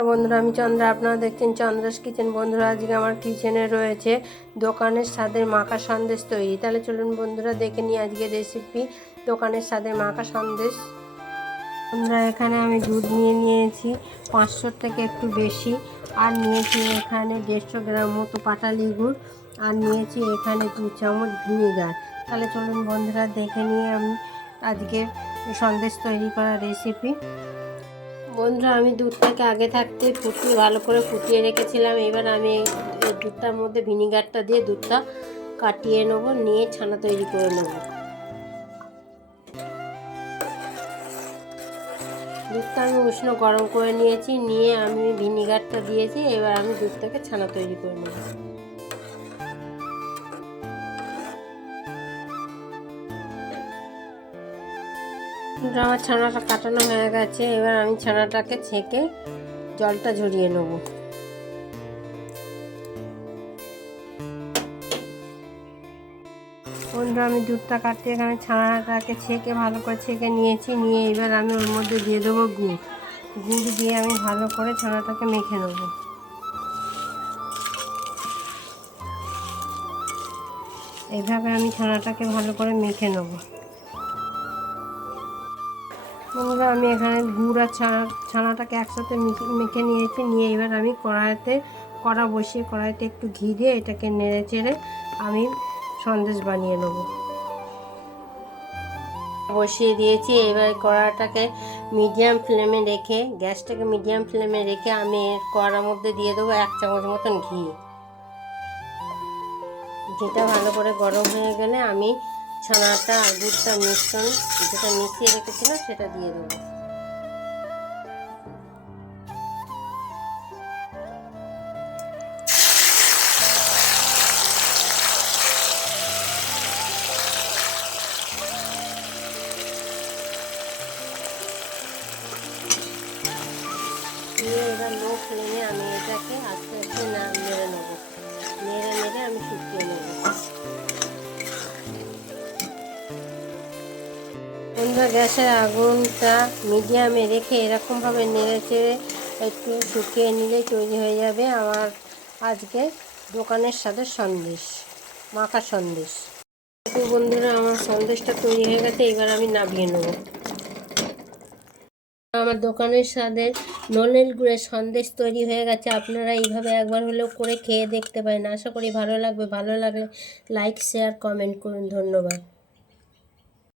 বন্ধুরা, আমি চন্দ্রা। আপনারা দেখছেন চন্দ্রাস কিচেন। বন্ধুরা, আজকে আমার কিচেনে রয়েছে দোকানের স্বাদের মাখা সন্দেশ তৈরি। তাহলে চলুন বন্ধুরা দেখে নিই আজকে রেসিপি দোকানের স্বাদের মাখা সন্দেশ। বন্ধুরা, এখানে আমি দুধ নিয়েছি 500 থেকে একটু বেশি, আর নিয়েছি এখানে 150 গ্রাম মতো পাটালি গুড়, আর নিয়েছি এখানে 2 চামচ ভিনিগার। তাহলে চলুন বন্ধুরা দেখে নিয়ে আমি আজকে সন্দেশ তৈরি করার রেসিপি। বন্ধুরা, আমি দুধটাকে আগে থাকতে ভালো করে ফুটিয়ে রেখেছিলাম। এবার আমি এই দুধটার মধ্যে ভিনিগারটা দিয়ে দুধটা কাটিয়ে নেব, নিয়ে ছানা তৈরি করে নেব। দুধটা আমি উষ্ণ গরম করে নিয়েছি, নিয়ে আমি ভিনিগারটা দিয়েছি। এবার আমি দুধটাকে ছানা তৈরি করে নেব। আমার ছানাটা কাটানো হয়ে গেছে। এবার আমি ছানাটাকে ছেঁকে জলটা ঝরিয়ে নেব। বন্ধুরা, আমি দুধটা কাটতে এখানে ছানাটাকে ছেঁকে ভালো করে ছেঁকে নিয়েছি। নিয়ে এবার আমি ওর মধ্যে দিয়ে দেবো গুড়। গুড় দিয়ে আমি ভালো করে ছানাটাকে মেখে নেব। এইভাবে আমি ছানাটাকে ভালো করে মেখে নেব। বন্ধুরা, আমি এখানে গুড় আর ছানাটাকে একসাথে মেখে নিয়েছি। নিয়ে এবার আমি কড়া বসিয়ে কড়াইতে একটু ঘি দিয়ে এটাকে নেড়ে চেড়ে আমি সন্দেশ বানিয়ে নেব। বসিয়ে দিয়েছি। এবার কড়াটাকে গ্যাসটাকে মিডিয়াম ফ্লেমে রেখে আমি কড়ার মধ্যে দিয়ে দেবো 1 চামচ মতন ঘি। ঘিটা ভালো করে গরম হয়ে গেলে আমি ছানাটা আর দুধটা মিশ্রণ যেটা মিশিয়ে রেখেছিলাম সেটা দিয়ে দেবো। দিয়ে এবার লো ফ্লেমে আমি এটাকে আস্তে আস্তে নেড়ে নেবো। নেড়ে আমি শুকিয়ে নেব। বন্ধুরা, গ্যাসের আগুনটা মিডিয়ামে রেখে এরকমভাবে নেড়ে চেড়ে একটু শুকিয়ে নিলেই তৈরি হয়ে যাবে আমার আজকে দোকানের স্বাদের সন্দেশ, মাখা সন্দেশ। তো বন্ধুরা, আমার সন্দেশটা তৈরি হয়ে গেছে। এবার আমি নামিয়ে নেব। আমার দোকানের স্বাদের নলেন গুড়ের সন্দেশ তৈরি হয়ে গেছে। আপনারা এইভাবে একবার হলেও করে খেয়ে দেখতে পারেন। আশা করি ভালো লাগবে। ভালো লাগলে লাইক, শেয়ার, কমেন্ট করুন। ধন্যবাদ।